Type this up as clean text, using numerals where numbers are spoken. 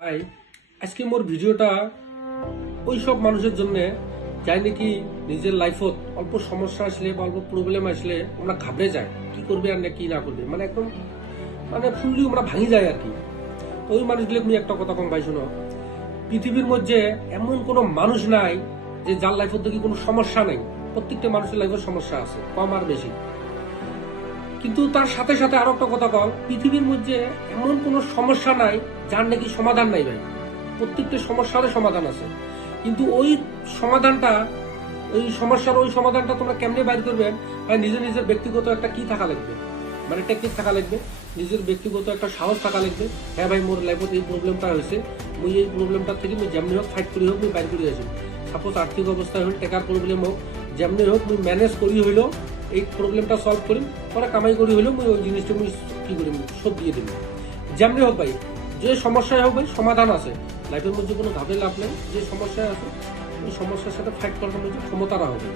ভাই আজকে মোর ভিডিওটা ওই সব মানুষের জন্য যাই নাকি নিজের লাইফত অল্প সমস্যা আসলে বা অল্প প্রবলেম আসলে আমরা ঘাবড়ে যাই কি করবে আর না কি না করবে মানে একদম ফুললি আমরা ভাঙি যায় আর কি। তো ওই মানুষগুলো আমি একটা কথা কম ভাই শোনো, পৃথিবীর মধ্যে এমন কোনো মানুষ নাই যে যার লাইফত দেখি কোনো সমস্যা নেই। প্রত্যেকটা মানুষের লাইফের সমস্যা আছে, কম আর বেশি। কিন্তু তার সাথে সাথে আরো একটা কথা কম, পৃথিবীর মধ্যে এমন কোনো সমস্যা নাই যার নাকি সমাধান নাই ভাই। প্রত্যেকটা সমস্যারও সমাধান আছে, কিন্তু ওই সমাধানটা, ওই সমাধানটা তোমরা কেমনে বাইর করবেন ভাই? নিজের নিজের ব্যক্তিগত একটা কি থাকা লাগবে, মানে টেকনিক থাকা লাগবে, নিজের ব্যক্তিগত একটা সাহস থাকা লাগবে। হ্যাঁ ভাই, মোর লাইফত এই প্রবলেমটা হয়েছে, মুই এই প্রবলেমটার থেকে মুই যেমনি হোক ফাইট করি হোক মুই বাইর করে আসি। সাপোজ আর্থিক অবস্থায় হল, টেকার প্রবলেম হোক, যেমনি হোক মুই ম্যানেজ করি হইলো এই প্রবলেমটা সলভ করি, পরে কামাই করি হইলো মুই ওই জিনিসটা মুই কি করি শোধ দিয়ে দিই। যেমনি হোক ভাই, যে সমস্যায় হোক ভাই সমাধান আছে। লাইফের মধ্যে কোনো ঘাবড়ে লাভ নেই। যে সমস্যায় আছে ওই সমস্যার সাথে ফাইট করার মধ্যে ক্ষমতা রাখবে।